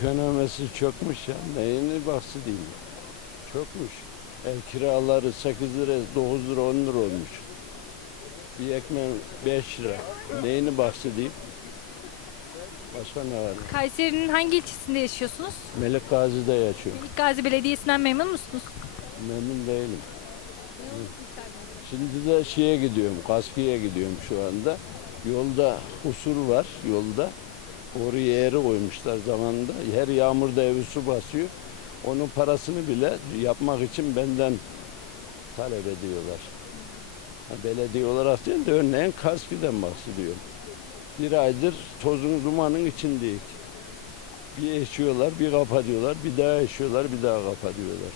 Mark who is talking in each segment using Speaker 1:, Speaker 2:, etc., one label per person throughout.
Speaker 1: ekonomisi çökmüş ya. Neyini bahsedeyim? Çökmüş. Ev kiraları 8 lira, 9 lira, 10 lira olmuş. Bir ekmeğin 5 lira. Neyini bahsedeyim? Başka ne var?
Speaker 2: Kayseri'nin hangi ilçesinde yaşıyorsunuz?
Speaker 1: Melik Gazi'de yaşıyorum.
Speaker 2: Melik Gazi Belediyesi'nden memnun musunuz?
Speaker 1: Memnun değilim. Şimdi de şeye gidiyorum, Kaski'ye gidiyorum şu anda. Yolda kusur var, yolda. Oraya yeri koymuşlar zamanında. Her yağmurda evi su basıyor. Onun parasını bile yapmak için benden talep ediyorlar. Ha, belediye olarak değil de örneğin Kaski'den bahsediyorum. Bir aydır tozun dumanın içindeyiz. Bir eşiyorlar, bir kapatıyorlar, bir daha eşiyorlar, bir daha kapatıyorlar.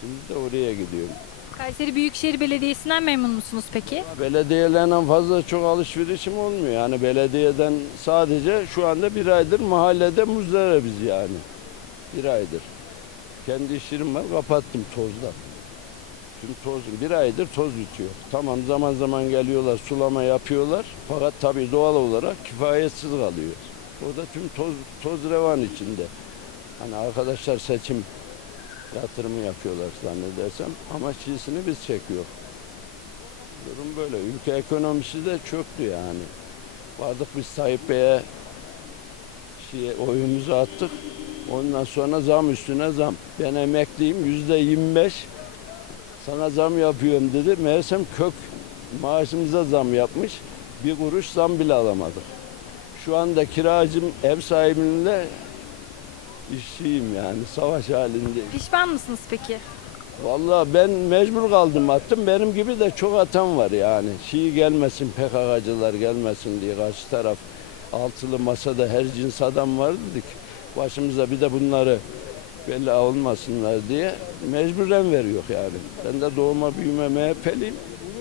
Speaker 1: Şimdi de oraya gidiyorum.
Speaker 2: Kayseri Büyükşehir Belediyesi'nden memnun musunuz peki?
Speaker 1: Belediyelerle fazla çok alışverişim olmuyor. Yani belediyeden sadece şu anda bir aydır mahallede muzdaribiz yani. Bir aydır. Kendi işlerim var kapattım tozda. Şimdi toz, bir aydır toz bitiyor. Tamam zaman zaman geliyorlar sulama yapıyorlar. Fakat tabii doğal olarak kifayetsiz kalıyor. O da tüm toz, toz revan içinde. Hani arkadaşlar seçim yatırımı yapıyorlar zannedersem ama çiğsini biz çekiyor. Durum böyle. Ülke ekonomisi de çöktü yani. Vardık biz Tayyip Bey'e şeye, oyumuzu attık. Ondan sonra zam üstüne zam. Ben emekliyim yüzde 25 sana zam yapıyorum dedi. Meğersem kök maaşımıza zam yapmış. Bir kuruş zam bile alamadık. Şu anda kiracım ev sahibinle işçiyim yani savaş halindeyim.
Speaker 2: Pişman mısınız peki?
Speaker 1: Vallahi ben mecbur kaldım attım. Benim gibi de çok atan var yani. Şii gelmesin, PKK'cılar gelmesin diye karşı taraf altılı masada her cins adam var dedik. Başımıza bir de bunları bela olmasınlar diye mecburen veriyor yani. Ben de doğuma büyüme MHP'liyim.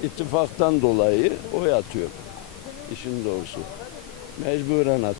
Speaker 1: İttifaktan dolayı oy atıyorum. İşin doğrusu. Mecburen at.